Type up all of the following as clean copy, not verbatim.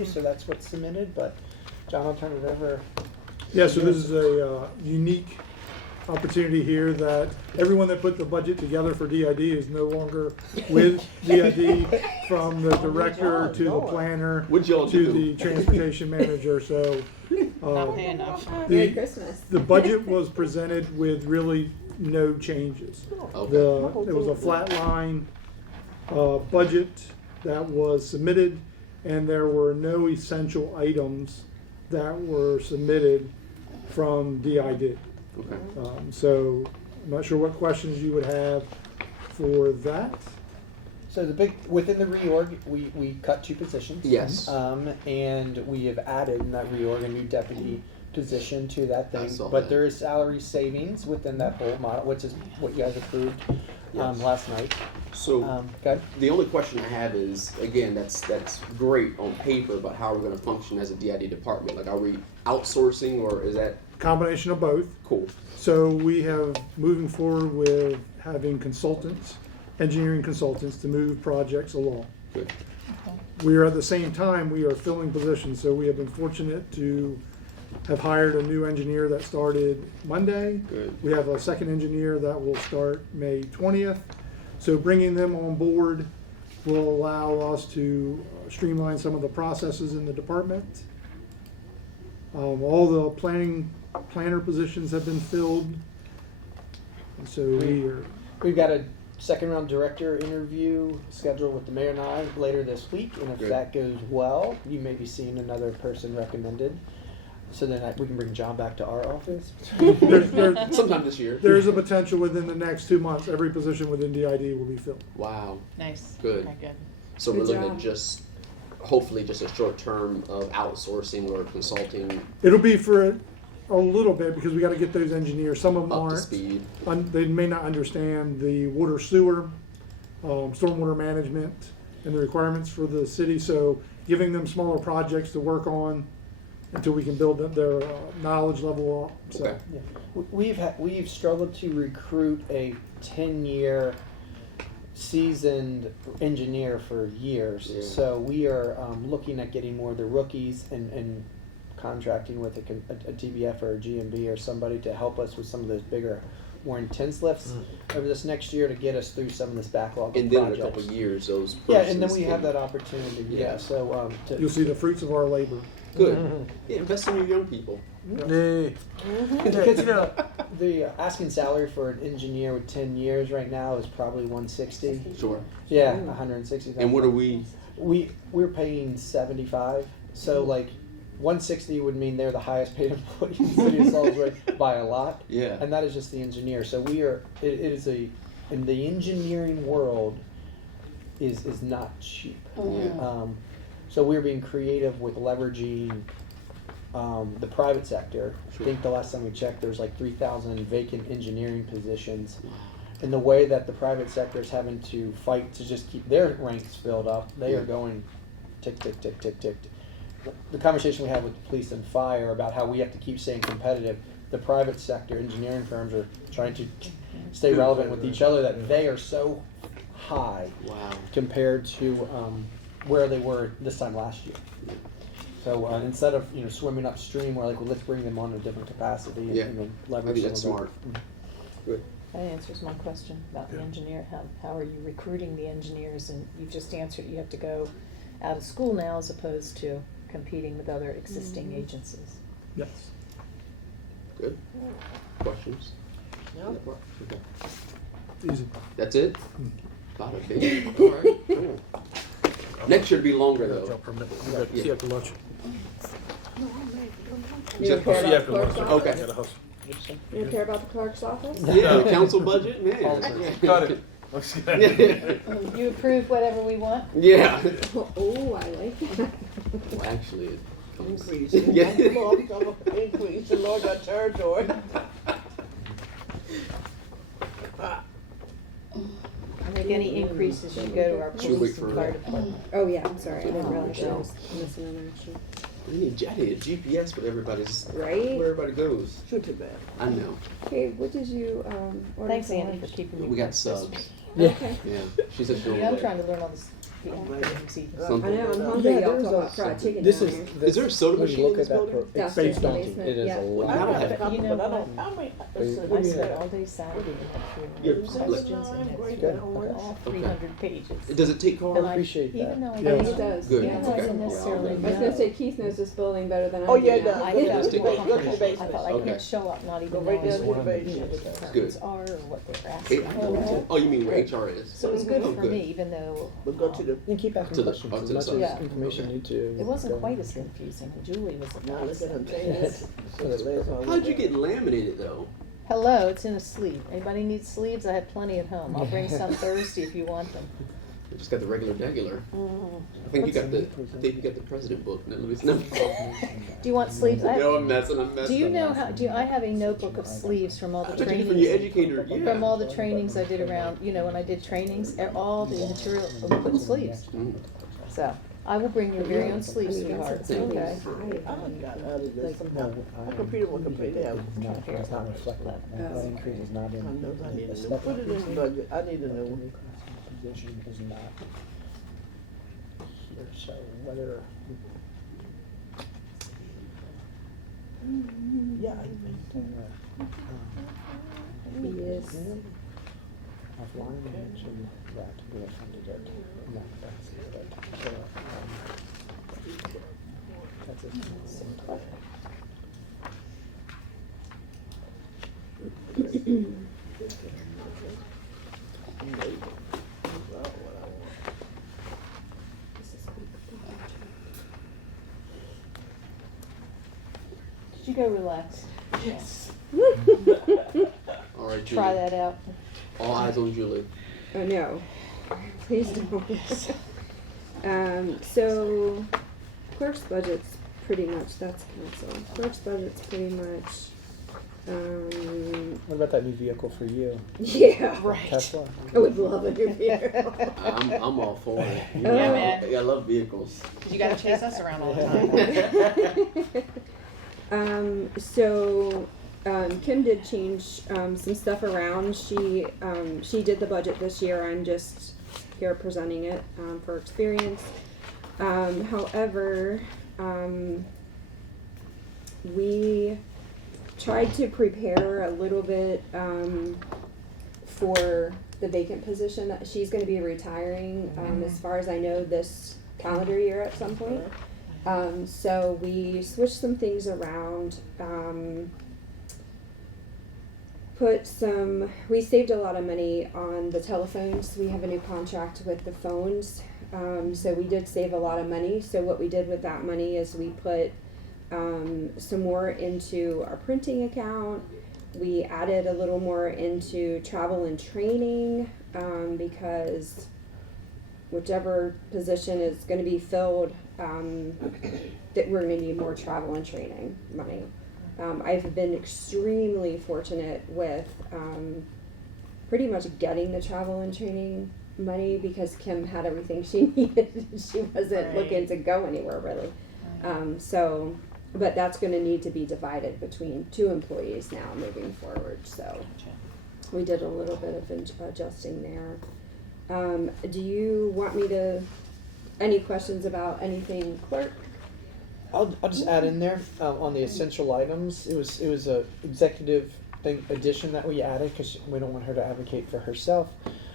you, so that's what's submitted, but John, I'll turn it over. Yeah, so this is a unique opportunity here that everyone that put the budget together for DID is no longer with DID, from the director to the planner What'd y'all to do? the transportation manager. So Not paying enough. Merry Christmas. the budget was presented with really no changes. Okay. It was a flat line budget that was submitted, and there were no essential items that were submitted from DID. Okay. So I'm not sure what questions you would have for that. So within the reorg, we cut 2 positions. Yes. And we have added in that reorg a new deputy position to that I thing. saw But that. there is salary savings within that whole model, which is what you guys approved Yes. last night. So Good. the only question I have is, again, that's great on paper, but how are we going to function as a DID department? Like, are we outsourcing, or is that Combination of both. cool? So we have moving forward with having consultants, engineering consultants, to move projects along. Good. We are at the same time, we are filling positions, so we have been fortunate to have hired a new engineer that started Monday. Good. We have a second engineer that will start May 20th. So bringing them on board will allow us to streamline some of the processes in the department. All the planner positions have been filled. And so We've got a second round director interview scheduled with the mayor and I later this week, and if Good. that goes well, you may be seeing another person recommended. So then we can bring John back to our office. Sometime this year. there's a potential within the next 2 months, every position within DID will be filled. Wow. Nice. Good. Very good. So we're Good looking job. at just, hopefully, just a short term of outsourcing or consulting It'll be for a little bit because we got to get those engineers. Some of them up to aren't. speed. They may not understand the water sewer, stormwater management, and the requirements for the city. So giving them smaller projects to work on until we can build up their knowledge level up. So, Okay. Yeah. We've struggled to recruit a 10-year seasoned engineer for years. Yeah. So we are looking at getting more of the rookies and contracting with a TBF or a GMB or somebody to help us with some of those bigger, more intense lifts over this next year to get us through some of this backlog And of then in projects. a couple of years, those Yeah, and then persons we have can- that opportunity. Yeah. Yeah. So you'll see the fruits of our labor. Good. Yeah, invest in your young people. because the asking salary for an engineer with 10 years right now is probably 160. Sure. Yeah, 160,000. And what are we? We're paying 75. So like 160 would mean they're the highest paid employee in the city of Salisbury by a lot. Yeah. And that is just the engineer. So we are. It is in the engineering world is not cheap. Yeah. So we're being creative with leveraging the private sector. Sure. I think the last time we checked, there's like 3,000 vacant engineering positions. And the way that the private sector is having to fight to just keep their ranks filled up, they are going tick, tick, tick, tick, tick. The conversation we had with the police and fire about how we have to keep staying competitive, the private sector engineering firms are trying to stay relevant with each other, that they are so high Wow. compared to where they were this time last year. So instead of swimming upstream, we're like, well, let's bring them on a different capacity and, Yeah. and then I leverage think that's some of smart. it. Good. That answers my question about the engineer. How are you recruiting the engineers? And you just answered you have to go out of school now as opposed to competing with other existing agencies. Yes. Good. Questions? No. Okay. Easy. That's it? Got it, baby. All right, cool. Next year be longer though. See you after lunch. You don't care about the clerk's Okay. office? You don't care about the clerk's office? Yeah, the council budget, All the man. Got it. You approve whatever we want? Yeah. Oh, I like that. Well, actually, it comes. Increase. Yeah. Increase the Lord got territory. Like any increases, you go to our Should we police wait and for- fire department. Oh, yeah, I'm sorry, I didn't Oh, realize I okay. was missing an action. I need a GPS for everybody's, Right? where everybody goes. Shoot it back. I know. Okay, what did you, order Thanks, for Andy, lunch? for keeping me. We got from subs. Christmas. Yeah. She said she'll. Yeah, I'm trying to learn all this the acronyms even. I Something. know, I'm hungry, y'all there's talking about a- fried chicken This down is, there. Is there a soda when you machine look in this at that building? it's Downstairs based in the on, basement, it is yeah. a I lot. don't don't have have You a know but I what? don't, I mean, What it's do I you spent have? all day Saturday Yeah, going through like- questions and Great. it's Good. all 300 pages. Does it take And cards? I, appreciate that. even though I Yeah. didn't, It does, Good. even though I Okay. didn't necessarily I was gonna know, say Keith knows this building better than I do. Oh, yeah, it now. does. I Go to felt Let's take more it. Go to the comfortable. I basement. felt I Okay. couldn't show up not even Go right knowing down to the what the basement. requirements are or what they're asking for. Oh, you mean where HR is? So it was good Oh, for good. me, even though We'll go to the, You can keep asking To the- questions, oh, to as the much side. as Yeah. information you need to. it wasn't go. quite as confusing. Julie was the now look at them best. things. How'd you get laminated though? Hello, it's in a sleeve. Anybody need sleeves? I have plenty at home. I'll bring some Thursday if you want them. I just got the regular. I think you got the president book. No, it's not. Do you want sleeves? I No, have, I'm messing. do you know how? I have a notebook of sleeves from all the I bet you trainings. from your educator, yeah. From all the trainings I did around, when I did trainings, all the material we put in sleeves. Mm. So I will bring your very own sleeves, I mean, sweetheart. that's It's a okay. I done got other than some, No, my computer won't complete that. No, it's not reflected. That Oh. increase is not in. I know I need a the new, step put it in increase. the budget, I need a The new one. reclassified position is not here, so whether. Yeah, I think. Yes. Offline, and mention that we have funded it, and that's it. So, that's it. Did you go relax? Yes. All right, Julie. Try that out. All eyes on Julie. Oh no, please don't. So clerk's budget's pretty much, that's council. Clerk's budget's pretty much, What about that new vehicle for you? yeah. Tesla? I would love a new vehicle. I'm all for it. Yeah, man. I love vehicles. You gotta chase us around all the time. So Kim did change some stuff around. She did the budget this year. I'm just here presenting it for experience. However, we tried to prepare a little bit for the vacant position that she's going to be retiring. As far as I know, this calendar year at some point. So we switched some things around. We saved a lot of money on the telephones. We have a new contract with the phones. So we did save a lot of money. So what we did with that money is we put some more into our printing account. We added a little more into travel and training because whichever position is going to be filled, that we're going to need more travel and training money. I've been extremely fortunate with pretty much getting the travel and training money because Kim had everything she needed. She wasn't Right. looking to go anywhere really. But that's going to need to be divided between 2 employees now moving forward. So we did a little bit of adjusting there. Do you want me to, any questions about anything clerk? I'll just add in there on the essential items. It was a executive addition that we added because we don't want her to advocate for herself.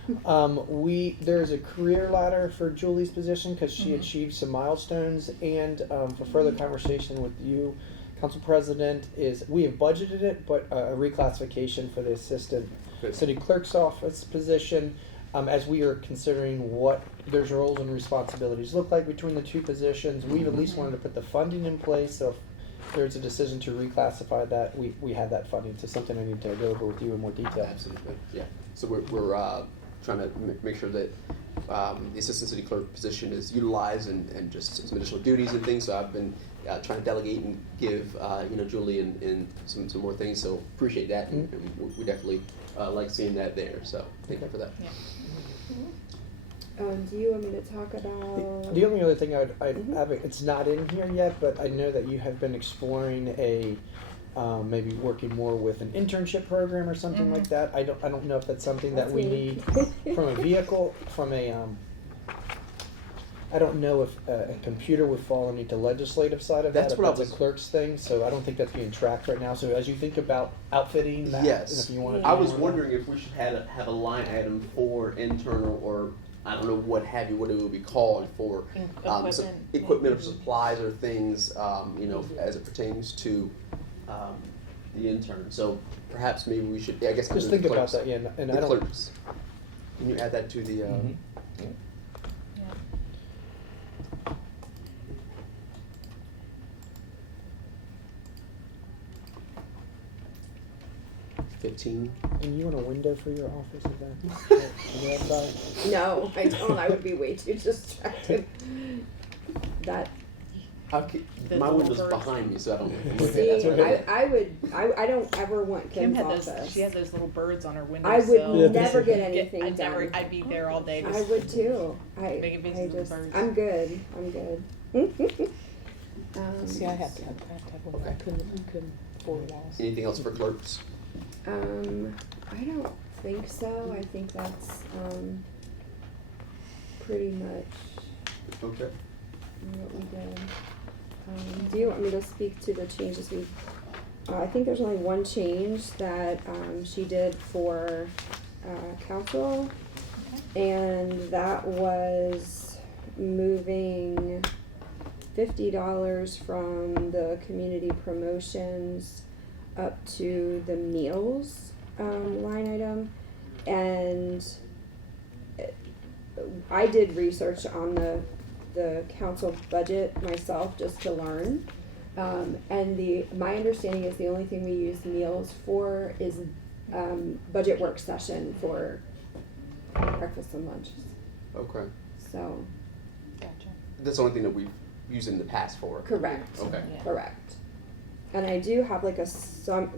There's a career ladder for Julie's position because she achieved some milestones, and for further conversation with you, Council President, is we have budgeted it, but a reclassification for the assistant Good. city clerk's office position. As we are considering what their roles and responsibilities look like between the 2 positions, we've at least wanted to put the funding in place. So if there's a decision to reclassify that, we have that funding. So something I need to go over with you in more detail. Absolutely. Yeah. So we're trying to make sure that the assistant city clerk position is utilized and just some additional duties and things. So I've been trying to delegate and give Julie and some more things. So appreciate that, and we definitely like seeing that there. So thank you for that. Yeah. Do you want me to talk about? The only other thing I'd have, it's not in here yet, but I know that you have been exploring maybe working more with an internship program or something like that. I don't know if that's something that That's we me. need from a vehicle, from a I don't know if a computer would fall underneath the legislative side of That's that, if what I that's a was- clerk's thing, so I don't think that's being tracked right now. So as you think about outfitting that, Yes. and if you want to I was wondering if we should have a line item for internal, or I don't know what have you, what it would be called for some equipment or supplies or things, as it pertains to the intern. So perhaps maybe we should, I guess. just under think the about clerks- that, yeah, and I The don't. clerks. Can you add that to the? Mhm. 15. And you want a window for your office? Is that on the outside? No, I don't. I would be way too distracted. That The My little window's birds. behind me, so I don't. see, That's okay. I don't ever want Kim Kim's had those. office. She had those little birds on her I windowsill. would never get anything I'd done. I'd be there all day. I Just would too. Making faces I with just, birds. I'm good. I'm good. See, I have to have one. I couldn't 4 walls. Anything else for clerks? I don't think so. I think that's pretty much Okay. what we did. Do you want me to speak to the changes we? I think there's only one change that she did for council, and that was moving $50 from the community promotions up to the meals line item, and I did research on the council budget myself just to learn, and my understanding is the only thing we use meals for is budget work session for breakfast and lunches. Okay. So Gotcha. That's the only thing that we've used in the past for. correct. Okay. Yeah. Correct. And I do have like a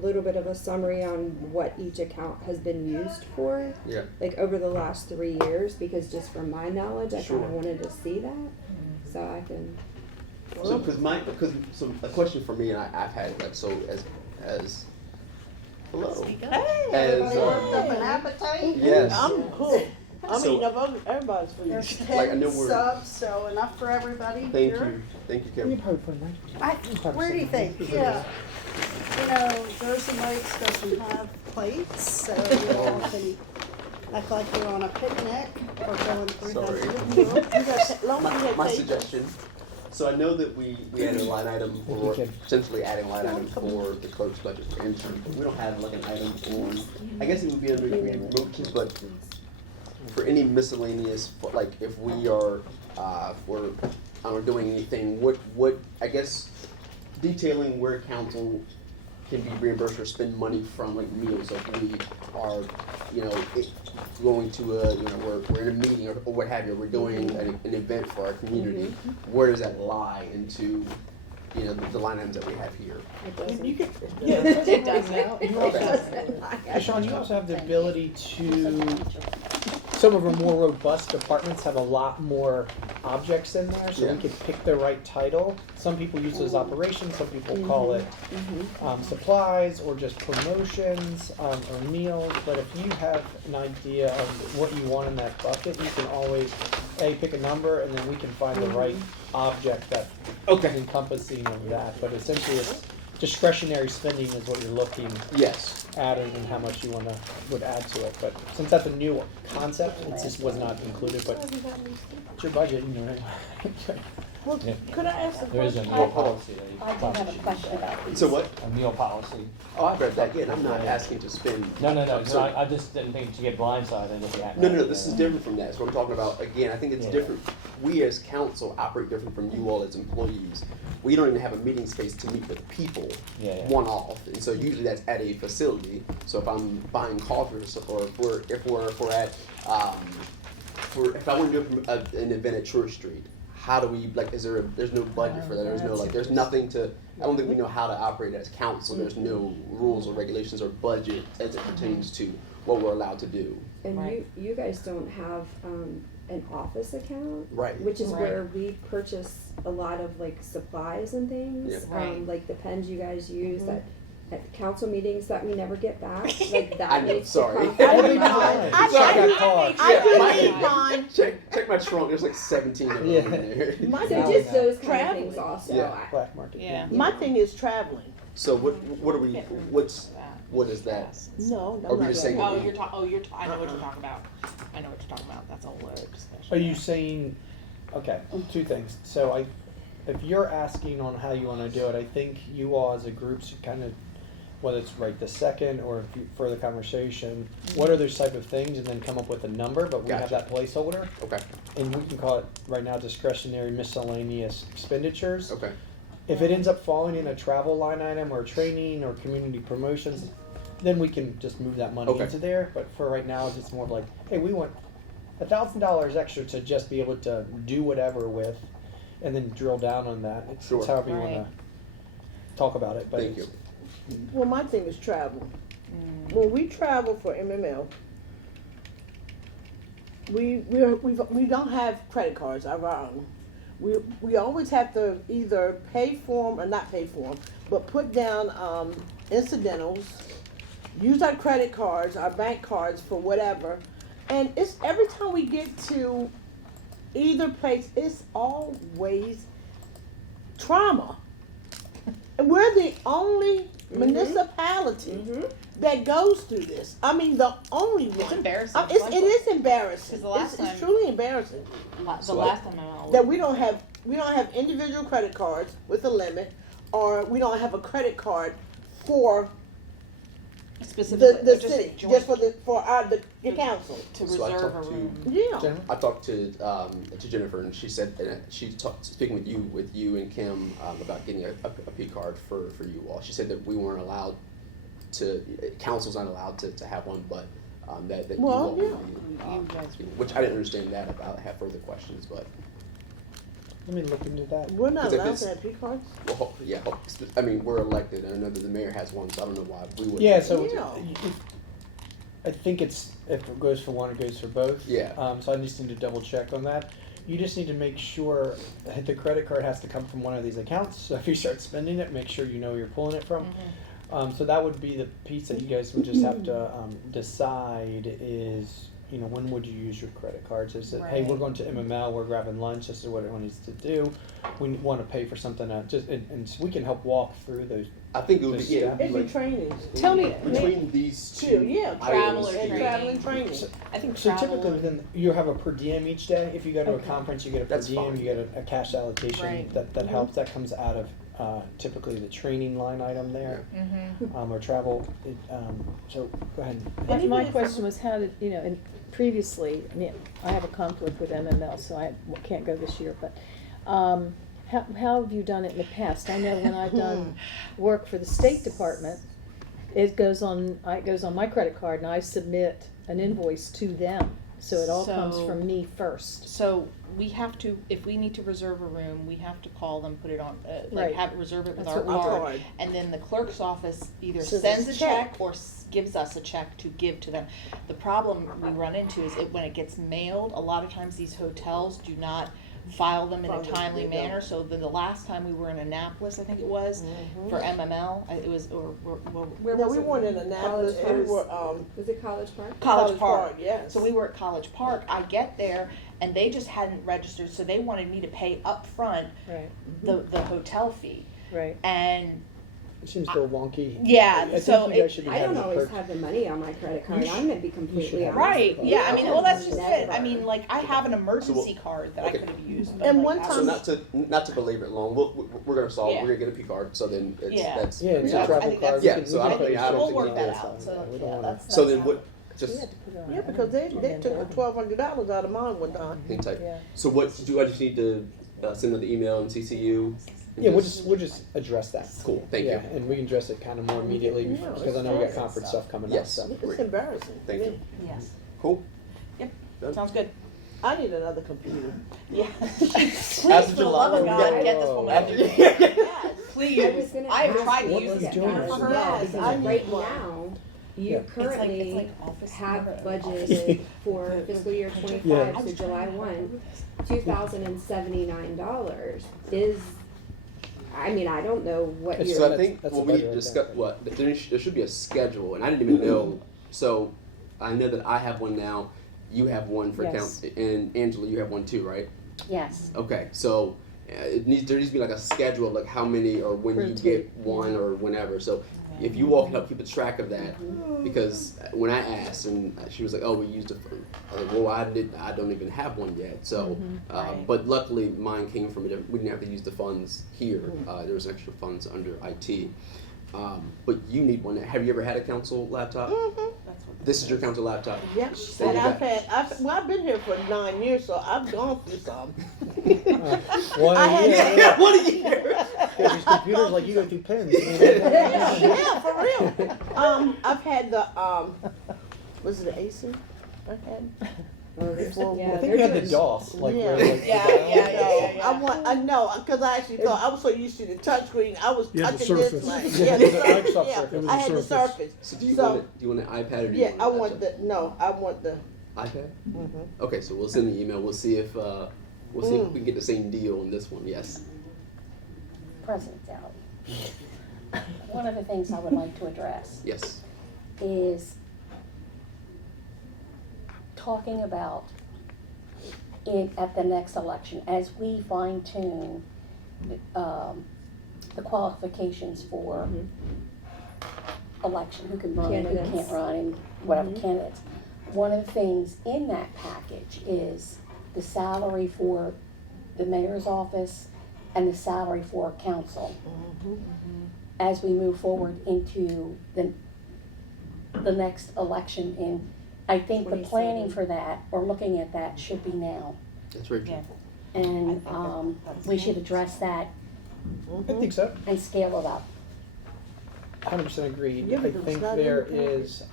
little bit of a summary on what each account has been used for, Yeah. like over the last 3 years, because just from my knowledge, I Sure. kind of wanted to see that, so I can. So, so a question for me, and I've had like as hello. Speak up. Hey, As, everybody worked up an appetite? Yes. I'm cool. I'm So- eating up everybody's food. There's Like, I 10 know we're- subs, so enough for everybody Thank here. you, Kim. probably put a nice. Where do you think? Yeah. You know, Thursday nights doesn't have plates, so you all can act like you're on a picnic or going through Sorry. My suggestion. So I know that we added a line item for Okay. potentially adding a line item for the clerk's budget for intern, but we don't have like an item on. I guess it would be under community promotions, but for any miscellaneous, like if we are we're doing anything, what I guess detailing where council can be reimbursed or spend money from, like meals. So if we are, going to we're in a meeting or what have you, we're doing an event for our community. Where does that lie into, the line items that we have here? It doesn't. You could, It does now. It Okay. doesn't. Hey, Sean, you also have the ability to, some of our more robust departments have a lot more objects in there, so Yeah. we could pick the right title. Some people use it as operations, some people call it supplies or just promotions or meals. But if you have an idea of what you want in that bucket, you can always pick a number, and then we can find the right object that is encompassing of that. But essentially, it's discretionary spending is what you're looking Yes. at, and how much you would add to it. But since that's a new concept, it just was not included. But it's your budget, right? well, could I ask a There is a question? meal policy that you I do have a question about these. So what? a meal policy. Oh, I read that. Again, I'm not asking to spend. No, So- I just didn't think to get blindsided and look at. No, this is different from that. So I'm talking about, again, I think it's Yeah. different. We as council operate different from you all as employees. We don't even have a meeting space to meet with people Yeah. one-off. And so usually that's at a facility. So if I'm buying coffee or if we're at, if I want to do an event at Church Street, how do we, like, there's no budget for that. There's nothing to, I don't think we know how to operate as council. There's no rules or regulations or budget as it pertains to what we're allowed to do. And Right. you guys don't have an office account, Right. which is Right. where we purchase a lot of like supplies and things, Yeah. Right. like the pens you guys use that at the council meetings that we never get back, like that I know, needs sorry. to come. Every from- time. I Sorry, do- got caught. I do my- need mine. Check my trunk. There's like 17 of them Yeah. in there. My So Now thing just I know. those kind of Traveling. things also. Yeah. Black market. Yeah. My thing is traveling. So what are we? What is that? No, Are I'm we not just going. saying- Oh, I know what you're talking about. I know what you're talking about. That's a word discussion. Are you saying, okay, two things. So if you're asking on how you want to do it, I think you all as a group should kind of, whether it's right this second or if you, further conversation, what are those type of things, and then come up with a number, but we have Gotcha. that placeholder, Okay. and we can call it right now discretionary miscellaneous expenditures. Okay. If it ends up falling in a travel line item or training or community promotions, then we can just move that money Okay. into there. But for right now, it's more of like, hey, we want $1,000 extra to just be able to do whatever with, and then drill down on that. It's Sure. however you want Right. to talk about it. But Thank it's- you. Well, my thing is travel. When we travel for MML, we don't have credit cards of our own. We always have to either pay for them or not pay for them, but put down incidentals, use our credit cards, our bank cards for whatever, and it's every time we get to either place, it's always trauma. And we're the only municipality that goes through this. I mean, the only It's one. embarrassing. It is embarrassing. 'Cause the last It's time- truly embarrassing The So last time I went, that we don't have individual credit cards with a limit, or we don't have a credit card for specifically the just city, joint just for the council. to So I reserve a talked to- room. Yeah. Jennifer? I talked to Jennifer, and she said speaking with you and Kim about getting a P card for you all. She said that we weren't allowed to, council's not allowed to have one, but that you Well, all would yeah. be, which I didn't understand that about. I have further questions, but Let me look into that. We're not Because if allowed it's- to have P cards. well, I mean we're elected, and I know that the mayor has one, so I don't know why we wouldn't. Yeah, so Yeah. I think it's, if it goes for one, it goes for both. Yeah. So I just need to double check on that. You just need to make sure that the credit card has to come from one of these accounts. So if you start spending it, make sure you know where you're pulling it from. So that would be the piece that you guys would just have to decide is, you know, when would you use your credit cards? Is it, hey, Right. we're going to MML, we're grabbing lunch, this is what everyone needs to do. We want to pay for something, and so we can help walk through those. I think it would be, Just, yeah, it would It'd be be like trainings. Tell me- between these Too, two yeah, travel items, or And you- traveling training. I think So travel. typically within, you have a per diem each day. If you go to a Okay. conference, you get a per That's diem, fine. you get a cash allocation. Right. That helps. That comes out of typically the training line item there, or travel. So go ahead. My question was how did, you know, and previously, I mean, I have a conflict with MML, so I can't go this year, but, how have you done it in the past? I know when I've done work for the State Department, it goes on my credit card and I submit an invoice to them, so it all comes So- from me first. So we have to, if we need to reserve a room, we have to call them, put it on, Right. have it reserve it with That's our what we card. Card. And then the clerk's office either Sends sends us a a check. check or gives us a check to give to them. The problem we run into is when it gets mailed, a lot of times these hotels do not file them in a File them, timely they don't. manner. So the last time we were in Annapolis, I think it was, for MML, it was, or where No, was we it? weren't in Annapolis, we were, Was it College Park? College Park. yes. So we were at College Park. I get there and they just hadn't registered, so they wanted me to pay up front Right, the hotel fee. right. And It seems a little wonky. yeah, I think so you guys should be I don't having a always perk. have the money on my credit card. You I'm gonna be should completely have honest. right, with you. yeah. I mean, well, that's just it. Never. I mean, like I have an emergency card that okay. I could have used. But And like, one that So was- not to belabor it long, we're gonna solve. Yeah. We're gonna get a P card. So then it's Yeah. that's Yeah, it's Yeah, a I travel think card. that's- We Yeah, can- so we I can don't- put I don't it we'll think work we that need this out. on. So Yeah, we don't yeah, wanna- that's so that's then how- what? Just We had to put it on. Yeah, because they Okay. took $1,200 out of mine one time. hang tight. Yeah. So what do I just need to send them the email and CC you? And Yeah, we'll just address that. Cool. Thank Yeah, you. and we can address it kind of more immediately Yeah, because I know we got conference stuff coming Yes. up. So. It's embarrassing. Thank you. Yes. Cool. Yep. Done. Sounds good. I need another computer. Yeah. Please, After for the love of July, God, get this woman. After- a new computer. Yes, please. I was gonna I have ask tried you to What use was this doing computer this? for her. Yeah, because I need right one. now, you Yeah. currently office have number. budgeted for fiscal year 25, Yeah. so July 1, $2,079 is, I mean, I don't know what It's you're. So I think that's what a we need budget to right discuss, there. what, that there should be a schedule, and I didn't even know, so I know that I have one now, you have one for Yes. council, and Angela, you have one too, right? Yes. Okay, so there needs to be like a schedule of like how many or when you get one or whenever. So if you all can help keep a track of that, because when I asked and she was like, "Oh, we used it," I was like, "Well, I don't even have one yet." So, Right. but luckily mine came from a different. We didn't have to use the funds here. There was extra funds under IT. But you need one. Have you ever had a council laptop? That's what This is your council laptop. Yeah, So and you I've been here for 9 years, so I've gone through some. One I had- year. Yeah, what a year! Because these computers, like, you go through pins. Yeah, for real. I've had the was it the AC? I had. Yeah, I think you had the there's- DOS, like, Yeah. where, like, Yeah, the yeah, yeah, yeah. I know, because I actually thought I was so used to the touchscreen. I was You had the touching this Surface. like, Yeah, the the Surface, Microsoft yeah. Surface. I had the Surface. Surface. So do you So- want it? Do you want an iPad or do you Yeah, want? I a want laptop? I want the. iPad. Okay, so we'll send the email. We'll see if we can get the same deal on this one. Yes. President Dowdy. One of the things I would like to address Yes. is talking about at the next election, as we fine tune the qualifications for election, who can run, who Candidates. can't run, and whatever candidates. One of the things in that package is the salary for the mayor's office and the salary for council. As we move forward into the next election, and I think the planning 27. for that, or looking at that, should be now. That's very true. Yeah. And I think that's we should address that I think so. and scale it up. 100% agreed. Yeah, I but it's think not in there the package. is,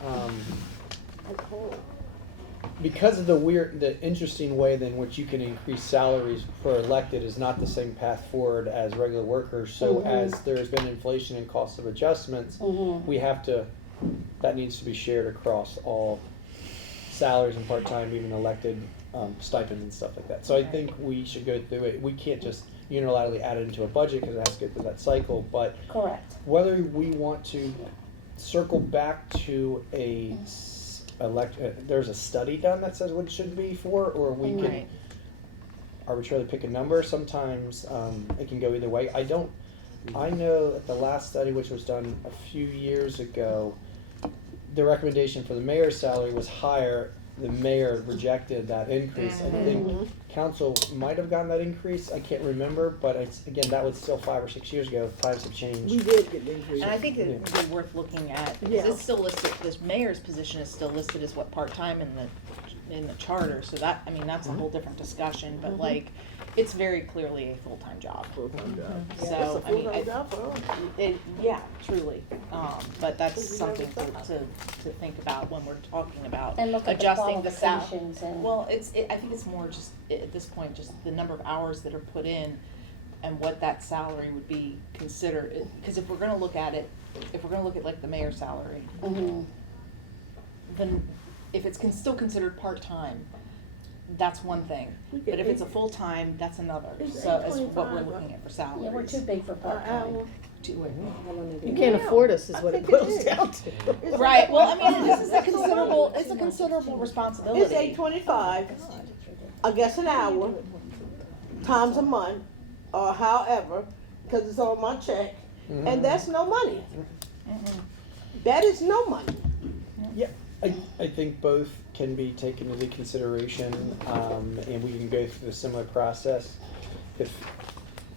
because of the interesting way in which you can increase salaries for elected is not the same path forward as regular workers. So as there's been inflation and cost of adjustments, we have to, that needs to be shared across all salaries and part-time, even elected stipends and stuff like that. So I think we should go through it. We can't just unilaterally add it into a budget because it has to go through that cycle, but Correct. whether we want to circle back to there's a study done that says what it should be for, or we can Right. arbitrarily pick a number. Sometimes it can go either way. I know that the last study, which was done a few years ago, the recommendation for the mayor's salary was higher. The mayor rejected that increase. I think council might have gotten that increase. I can't remember, but again, that was still 5 or 6 years ago. Times have changed. We did get the increase. And I think it would be worth looking at, because Yeah. it's still listed, this mayor's position is still listed as what, part-time in the charter, so that, I mean, that's a whole different discussion, but like, it's very clearly a full-time job. Full-time job. So, It's a I mean, full-time job for us. yeah, truly, but that's Because we something never thought. to think about when we're talking about And look at the adjusting the salary. qualifications and. Well, I think it's more just, at this point, just the number of hours that are put in and what that salary would be considered, because if we're gonna look at it, if we're gonna look at like the mayor's salary, Mhm. then if it's still considered part-time, that's one thing. We But get if it's a eight- full-time, that's another, It's so as what we're $8.25, looking at for salaries. Yeah, we're too big for part-time. hour. You Can't afford us, is I what it think it boils is. down to. It's Right, well, I $8.25. mean, this is a That's so considerable, much. it's a considerable responsibility. It's $8.25, I guess an hour, times a month, or however, because it's on my check, and that's no money. That is no money. Yeah, I think both can be taken into consideration, and we can go through a similar process. If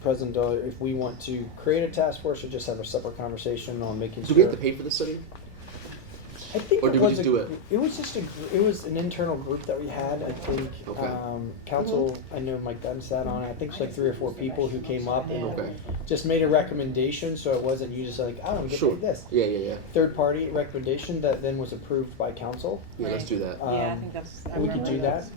President Dollar, if we want to create a task force or just have a separate conversation on making Do sure. we have to pay for the study? I think or it did we was just a, do it? It was just it was an internal group that we had. I think Okay. council. I know Mike Dunn sat on it. I think it's like 3 or 4 people who came up and Okay. just made a recommendation. So it wasn't you just like I don't get Sure. paid this. Yeah. Third party recommendation that then was approved by council. Yeah, let's do that. Yeah, I Um, think that's, I we could remember do that.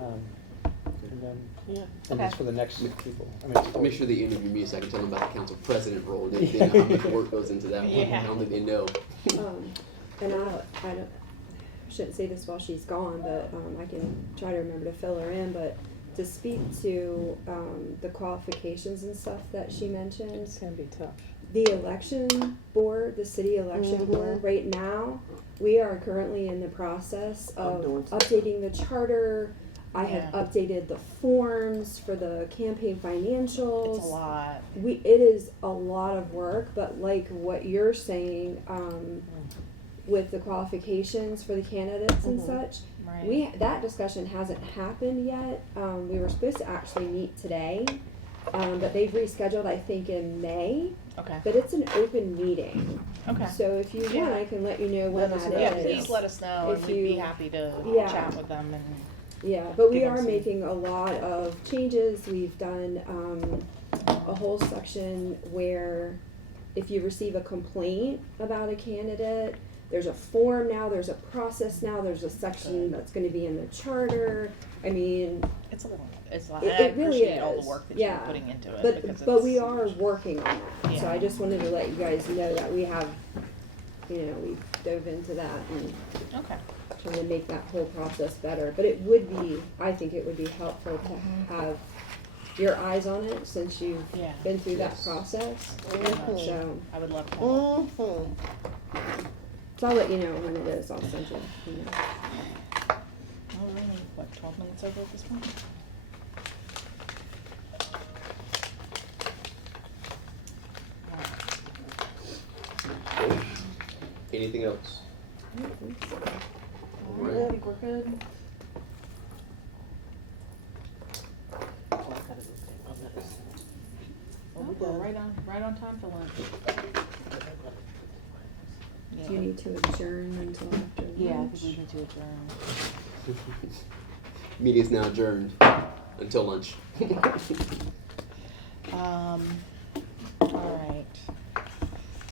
that. And then Yeah. and Okay. it's for the next people. I'll make sure they interview me so I can tell them about the council president role. They know how much work goes into that one. Yeah. I don't think they know. And I shouldn't say this while she's gone, but I can try to remember to fill her in. But to speak to the qualifications and stuff that she mentioned. It's gonna be tough. The election board, the city election board, right now, we are currently in the process of doing updating the charter. I have Yeah. updated the forms for the campaign financials. It's a lot. It is a lot of work, but like what you're saying, with the qualifications for the candidates and such, Right. that discussion hasn't happened yet. We were supposed to actually meet today, but they've rescheduled, I think, in May. Okay. But it's an open meeting, Okay. so if you Yeah. want, I can let you know when Let us that know. Yeah, is. please let us know, If and we'd be you- happy to Yeah. chat with them and. Yeah, but we Give them are some- making a lot of changes. We've done a whole section where if you receive a complaint about a candidate, there's a form now, there's a process now, there's a section that's going to be in the charter. I mean, It's a lot. It- I it really appreciate all is. the work that Yeah. you're putting into it. because but we it's are huge. working on that. So Yeah. I just wanted to let you guys know that we have, we dove into that and Okay. trying to make that whole process better. But it would be, I think it would be helpful to have your eyes on it since you've Yeah. been through Yes. that process. Mhm. So, I would love to. Mhm. so I'll let you know when it is. I'll send you. Oh, really? What, 12 minutes over at this point? Anything else? I think we're good. Oh, we're right on time for lunch. Do you need to adjourn until after lunch? Yeah, I think we need to adjourn. Meeting is now adjourned until lunch.